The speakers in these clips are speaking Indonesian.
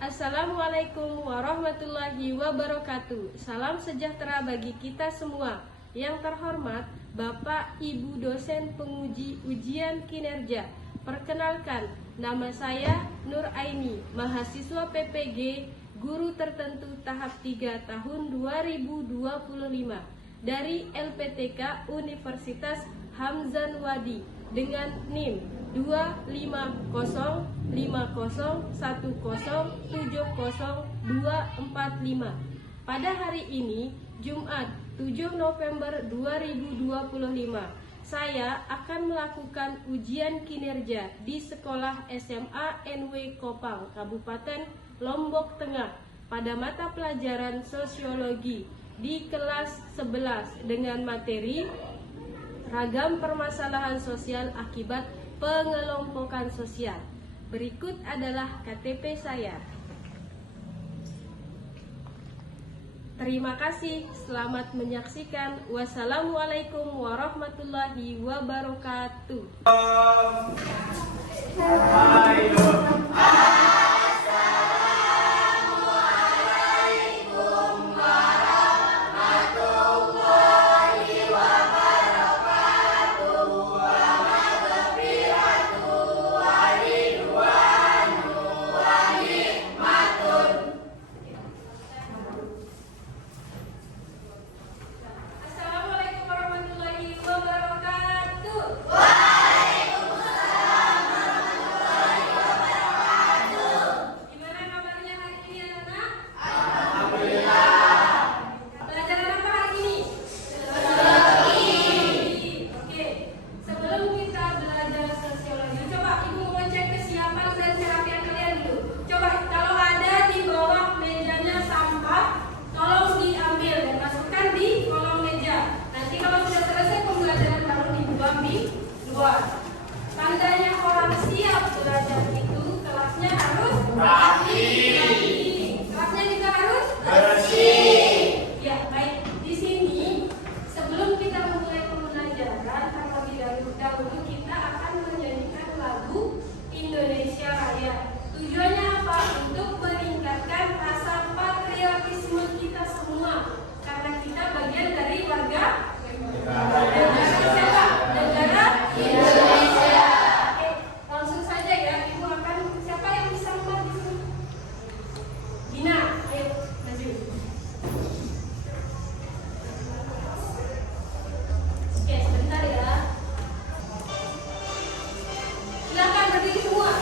Assalamualaikum warahmatullahi wabarakatuh. Salam sejahtera bagi kita semua. Yang terhormat Bapak Ibu dosen penguji ujian kinerja. Perkenalkan, nama saya Nur Aini, mahasiswa PPG, guru tertentu tahap 3 tahun 2025 dari LPTK Universitas Hamzan Wadi dengan NIM 2501010700245. Pada hari ini, Jumat 7 November 2025, saya akan melakukan ujian kinerja di Sekolah SMA NW Kopang, Kabupaten Lombok Tengah pada mata pelajaran Sosiologi di kelas 11 dengan materi Ragam permasalahan sosial akibat pengelompokan sosial. Berikut adalah KTP saya. Terima kasih, selamat menyaksikan. Wassalamualaikum warahmatullahi wabarakatuh. Tandanya orang siap belajar itu kelasnya harus rapi. Kelasnya juga harus bersih. Ya, baik. Di sini sebelum kita memulai pembelajaran, terlebih dahulu kita akan menyanyikan lagu Indonesia Raya. Tujuannya apa? Untuk meningkatkan rasa patriotisme kita semua, karena kita bagian dari warga negara Indonesia. Oke, langsung saja ya. Ibu akan, siapa yang bisa mulai di sini? Dina, ayo maju. Oke, sebentar ya. Silakan berdiri semua.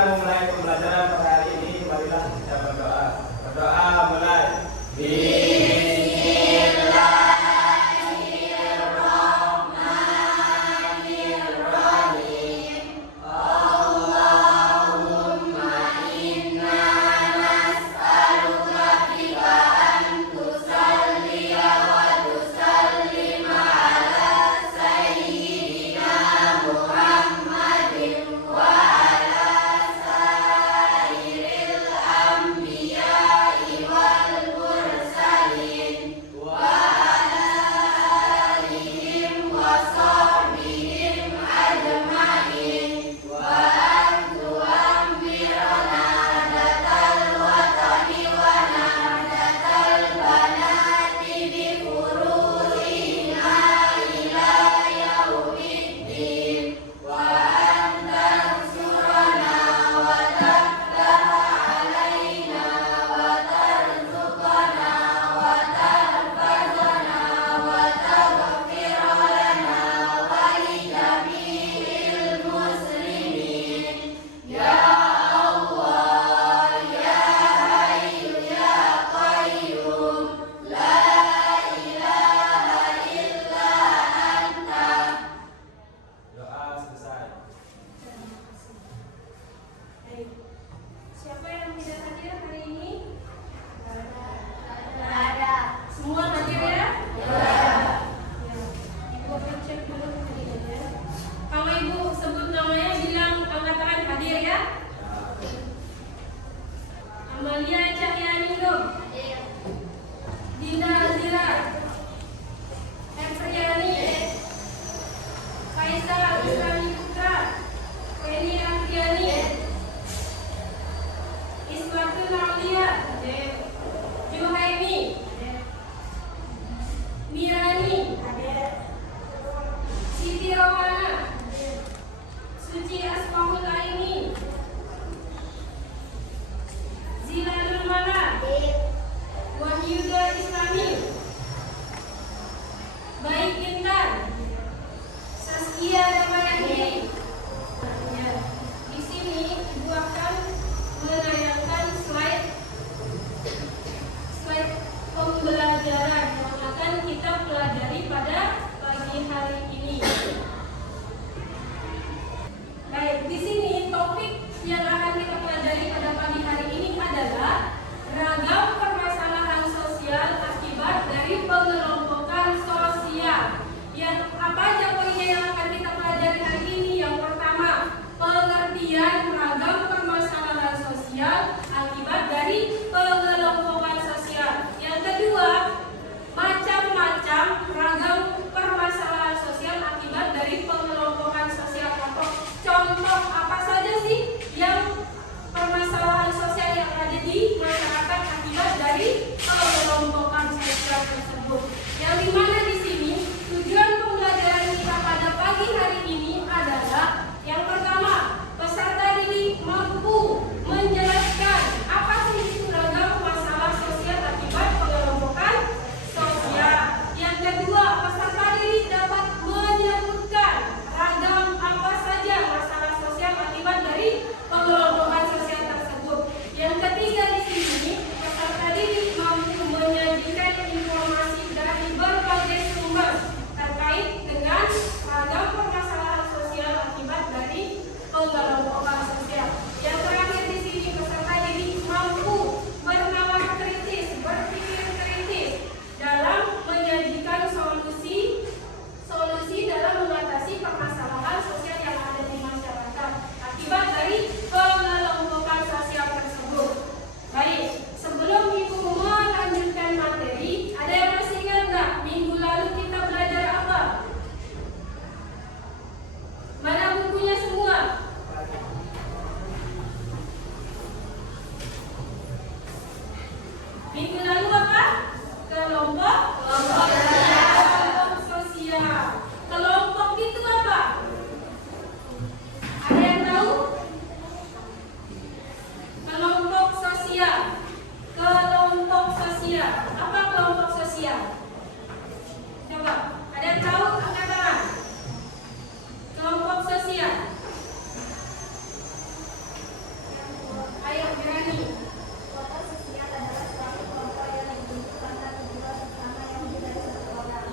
kita memulai pembelajaran pada hari ini, marilah kita berdoa. Berdoa mulai.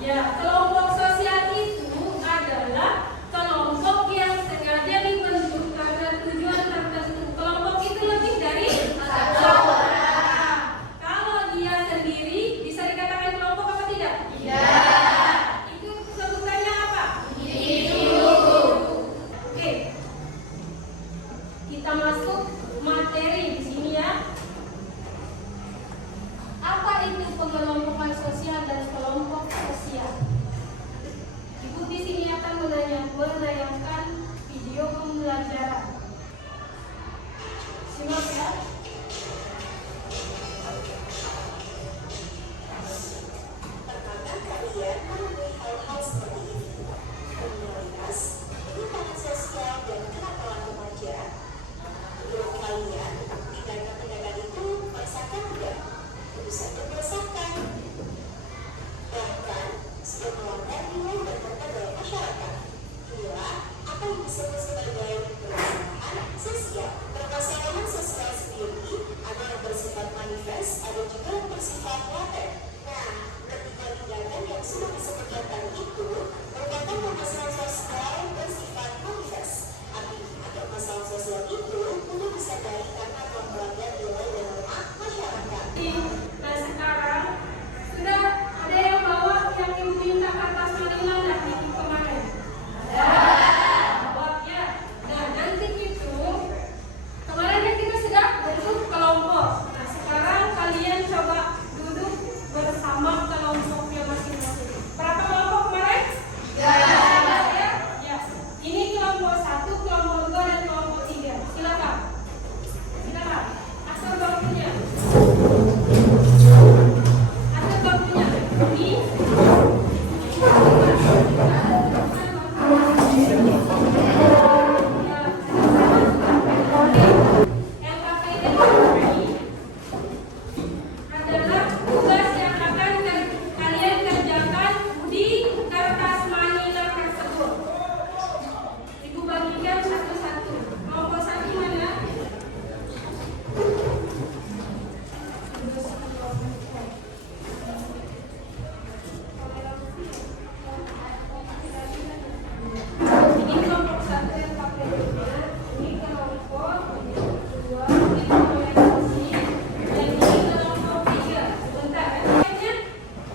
Ya, kelompok sosial itu adalah kelompok yang sengaja dibentuk karena tujuan tertentu. Kelompok itu lebih dari satu orang. Kalau dia sendiri bisa dikatakan kelompok apa tidak? Tidak. Itu sebutannya apa? Individu. Oke. Kita masuk materi di sini ya. Apa itu pengelompokan sosial dan kelompok sosial? Ibu di sini akan menayangkan video pembelajaran. Simak ya. Terkadang kalian menemui hal-hal seperti ini. Kriminalitas, penyimpangan sosial, dan kenakalan remaja. Menurut kalian, tindakan-tindakan itu meresahkan tidak? Tentu saja meresahkan. Bahkan, sudah melanggar nilai dan martabat masyarakat. Inilah apa yang disebut sebagai permasalahan sosial. Permasalahan sosial sendiri ada yang bersifat manifest, ada juga yang bersifat laten. Nah, ketiga tindakan yang sudah disebutkan tadi itu merupakan permasalahan sosial bersifat manifest. Artinya, masalah sosial itu mudah disadari karena melanggar nilai dan norma masyarakat. Nah sekarang sudah ada yang bawa yang ibu minta kertas manila dah minggu kemarin. Bawa ya. Nah nanti itu kemarin kan kita sudah bentuk kelompok. Nah sekarang kalian coba duduk bersama kelompoknya masing-masing. Berapa kelompok kemarin? Ya. Ya. Ini kelompok 1, kelompok 2 dan kelompok 3. Silakan. Silakan. Asal bangkunya. Asal bangkunya. Ini. Yang pakai ini adalah tugas yang akan kalian kerjakan di kertas manila tersebut. Ibu bagikan satu-satu. Kelompok 1 mana? Ini kelompok 1 yang pakai bunga, ini kelompok 2 yang pakai kursi, dan ini kelompok 3. Sebentar ya. Kayaknya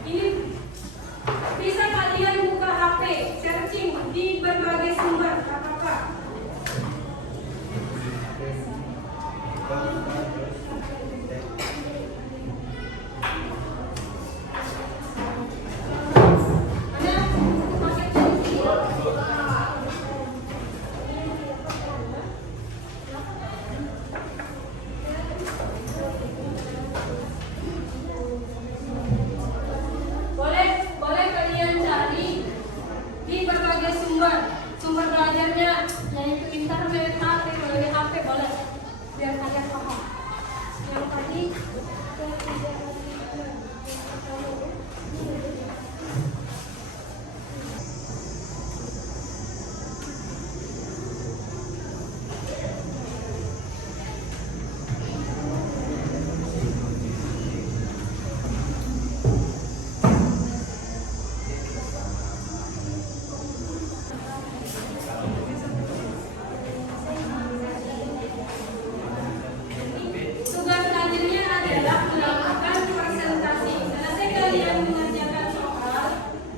ini bisa kalian buka HP, searching di berbagai sumber apa-apa. Boleh kalian cari di berbagai sumber belajarnya, yaitu internet, HP, berbagai HP boleh, biar kalian paham. Yang tadi tugas selanjutnya adalah melakukan presentasi. Selesai kalian mengerjakan soal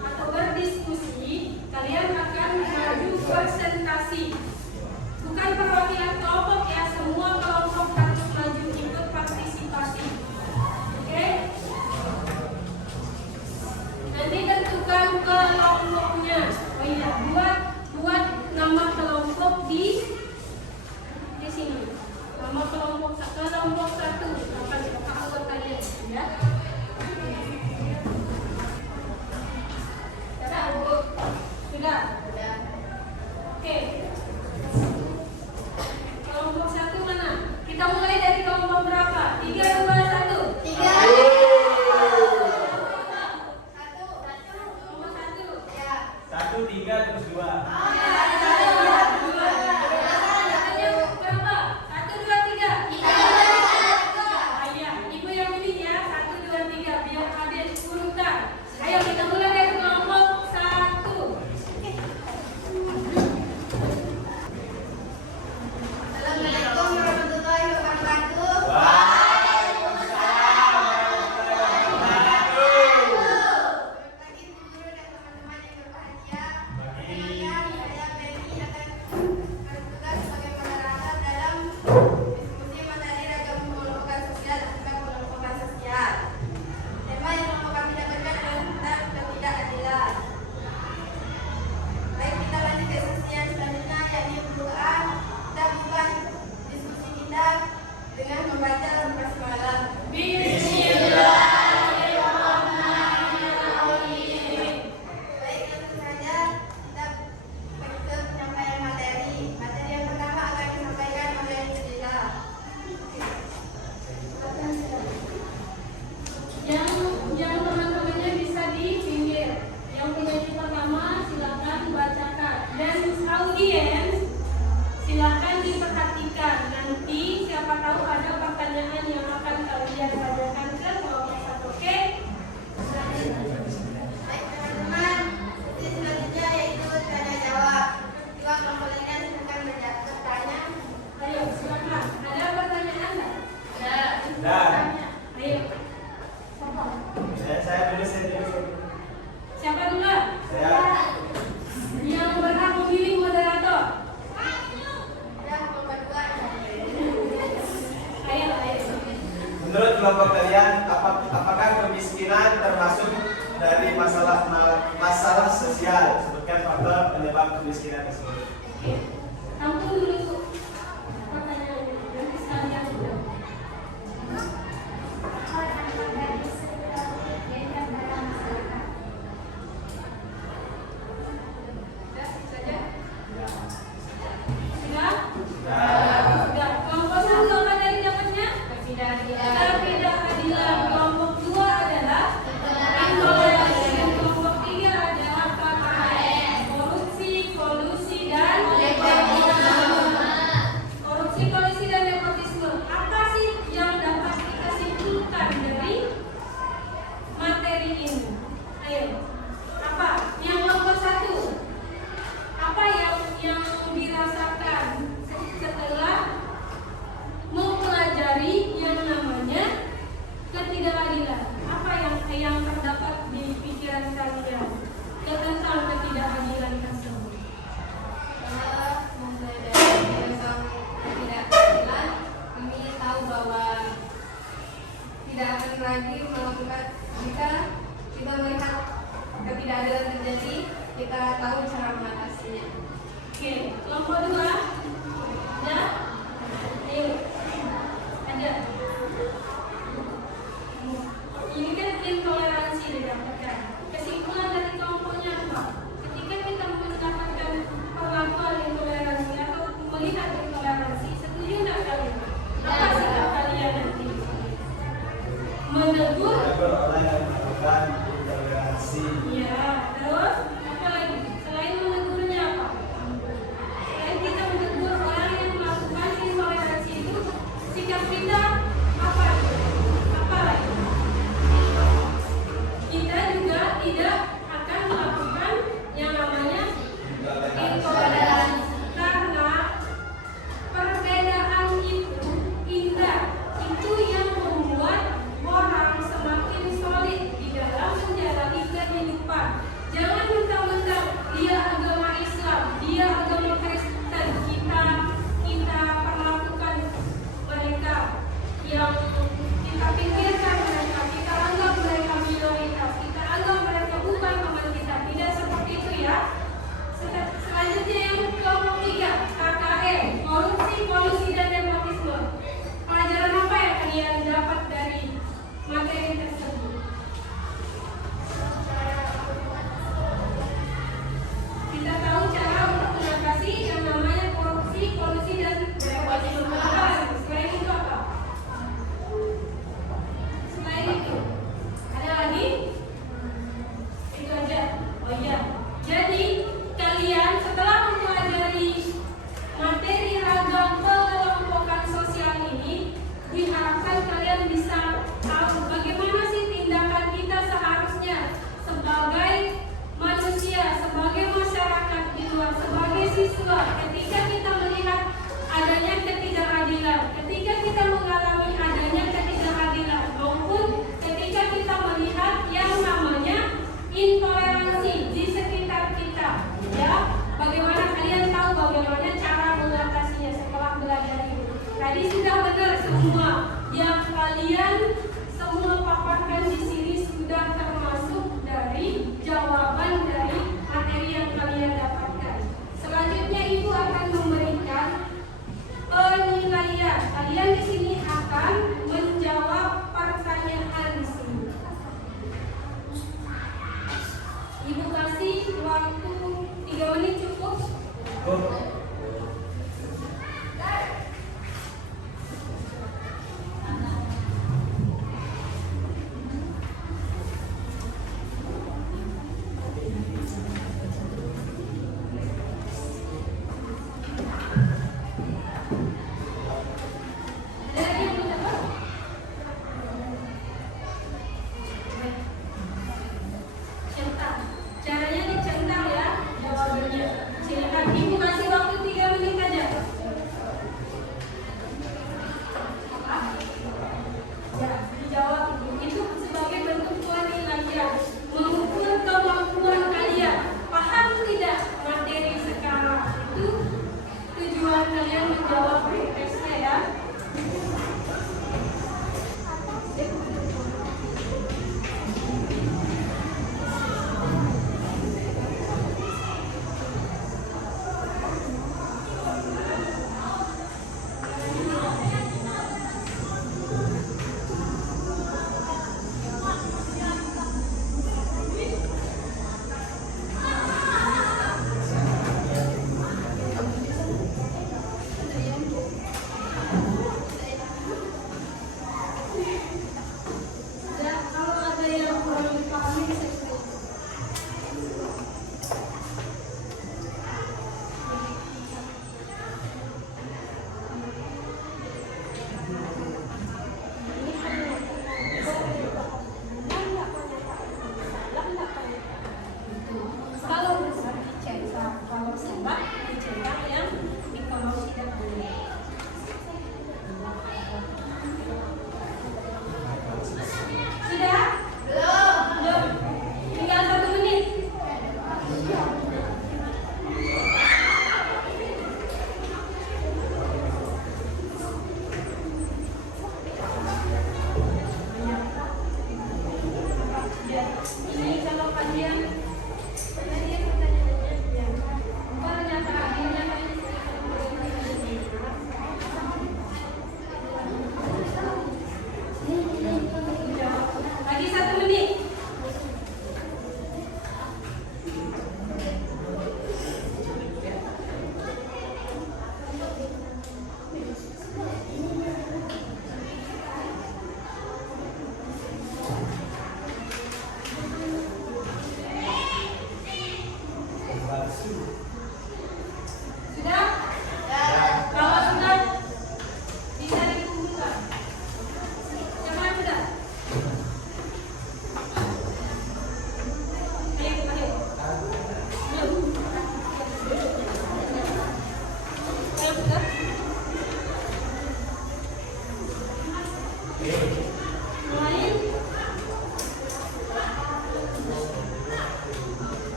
atau berdiskusi, kalian akan maju presentasi. Bukan perwakilan kelompok ya, semua kelompok harus maju ikut partisipasi. Oke? Nanti tentukan kelompoknya. Oh iya, buat nama kelompok di sini. Nama kelompok 1 akan dipakai kalian ya. Sudah? Oke. Kelompok 1 mana? Kita mulai dari kelompok berapa? 3, 2, 1. 3. Kelompok 1. Ya. 1, 3, terus 2. Ayo kita mulai dari kelompok kelompok kalian, apakah kemiskinan termasuk dari masalah sosial? Sebutkan faktor penyebab kemiskinan tersebut. Oke, tampung dulu pertanyaan ini. Nanti sekalian sudah. Sudah. Kelompok satu apa dari dapatnya? Ketidakadilan. Kelompok dua adalah intoleransi. Kelompok tiga adalah KKN. Korupsi, kolusi, dan nepotisme. Korupsi, kolusi, dan nepotisme. Apa sih yang dapat kita simpulkan dari materi ini? Ayo. Apa? Yang nomor satu. Apa yang dirasakan setelah mempelajari yang namanya ketidakadilan? Apa yang terdapat di pikiran kalian tentang ketidakadilan tersebut? Setelah mempelajari tentang ketidakadilan, kami tahu bahwa tidak akan lagi melakukan jika kita melihat ketidakadilan terjadi, kita tahu cara mengatasinya. Oke, kelompok dua. Ada? Ayo. Ada. Ini kan intoleransi didapatkan. Kesimpulan dari kelompoknya apa? Ketika kita mendapatkan perlakuan intoleransi atau melihat intoleransi, setuju nggak kalian? Apa sikap kalian nanti? Menegur? Menegur orang yang melakukan intoleransi. Iya. Terus apa lagi? Selain menegurnya apa? Selain kita menegur orang yang melakukan intoleransi itu, sikap kita apa? Apa lagi? Kita juga tidak akan melakukan yang namanya intoleransi karena perbedaan itu indah. Itu yang membuat orang semakin solid di dalam menjalani kehidupan. Jangan mentang-mentang dia agama Islam, dia agama Kristen, kita perlakukan mereka yang kita pikirkan mereka, kita anggap mereka minoritas, kita anggap mereka bukan teman kita. Tidak seperti itu ya. Selanjutnya yang kelompok tiga, KKN, korupsi, kolusi, dan nepotisme. Pelajaran apa yang kalian dapat dari materi tersebut? Kita tahu cara untuk mengatasi yang namanya korupsi, kolusi, dan nepotisme. Selain itu apa? Selain itu ada lagi? Itu aja. Oh iya. Jadi kalian setelah mempelajari materi ragam pengelompokan sosial ini, diharapkan kalian bisa tahu bagaimana sih tindakan kita seharusnya sebagai manusia, sebagai masyarakat di luar, sebagai siswa ketika kita melihat adanya ketidakadilan, ketika kita mengalami adanya ketidakadilan, maupun ketika kita melihat yang namanya intoleransi di sekitar kita. Ya, bagaimana kalian tahu bagaimana cara mengatasinya setelah belajar ini? Tadi sudah benar semua yang kalian semua paparkan di sini sudah termasuk dari jawaban dari materi yang kalian dapatkan. Selanjutnya Ibu akan memberikan penilaian. Kalian di sini akan menjawab pertanyaan di sini. Ibu kasih waktu 3 menit cukup? Ada lagi yang belum dapat? Centang. Caranya dicentang ya jawabannya. Silakan Ibu kasih waktu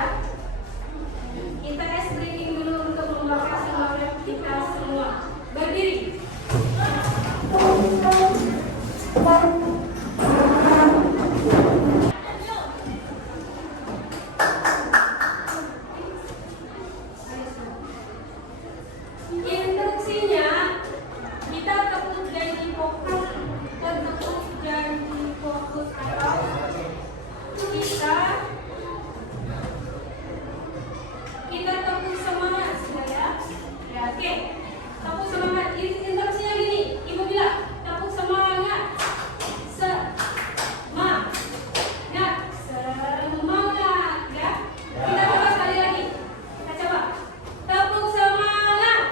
ya. Kita es breaking dulu untuk membahas semangat kita semua. Berdiri. Instruksinya kita tepuk jadi fokus, tepuk jadi fokus atau kita tepuk semangat sudah ya. Ya oke. Tepuk semangat. Instruksinya gini, ibu bilang tepuk semangat. Semangat. Semangat ya. Kita coba sekali lagi. Kita coba. Tepuk semangat.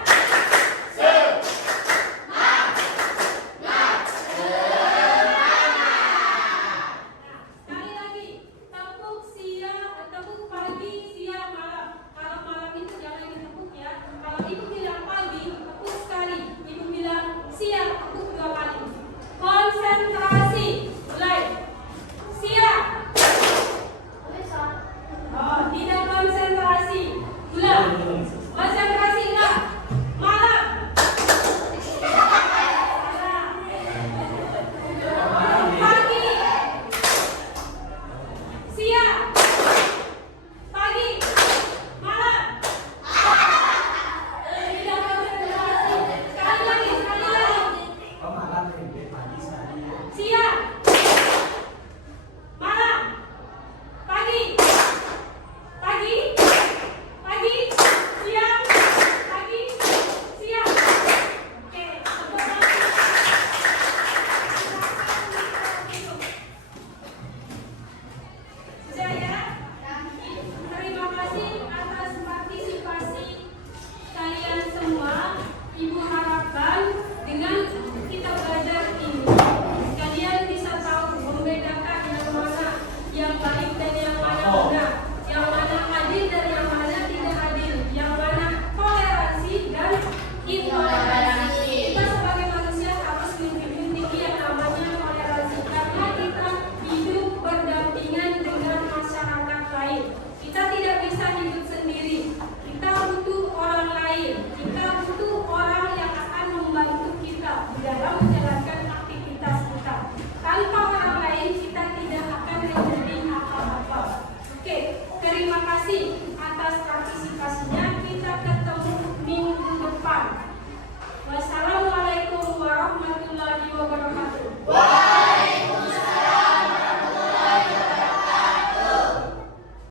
Sekali lagi, tepuk pagi, siang, malam. Kalau malam itu jangan ditepuk ya. Kalau ibu bilang pagi, tepuk sekali. Ibu bilang siang, tepuk 2 kali. Konsentrasi, mulai. Siang. Oh, tidak konsentrasi. Ulang. Konsentrasi, ulang. Malam. Pagi. Siang, pagi, malam. Tidak konsentrasi. Sekali lagi. Oh, malam lebih pagi sekali. Siang, malam, pagi, siang, siang. Oke, sudah ya. Terima kasih atas partisipasi kalian semua. Ibu harapkan dengan kita belajar ini, kalian bisa tahu membedakan yang baik dan yang mana benar, yang mana adil dan yang mana tidak adil, yang mana toleransi dan intoleransi. Kita sebagai manusia harus memiliki yang namanya toleransi karena kita hidup berdampingan dengan masyarakat lain. Kita tidak bisa hidup sendiri. Kita butuh orang lain. Kita butuh orang yang akan membantu kita di dalam menjalankan aktivitas kita. Tanpa orang lain kita tidak akan menjadi apa-apa. Oke, terima kasih atas partisipasinya. Kita ketemu minggu depan. Wassalamualaikum warahmatullahi wabarakatuh.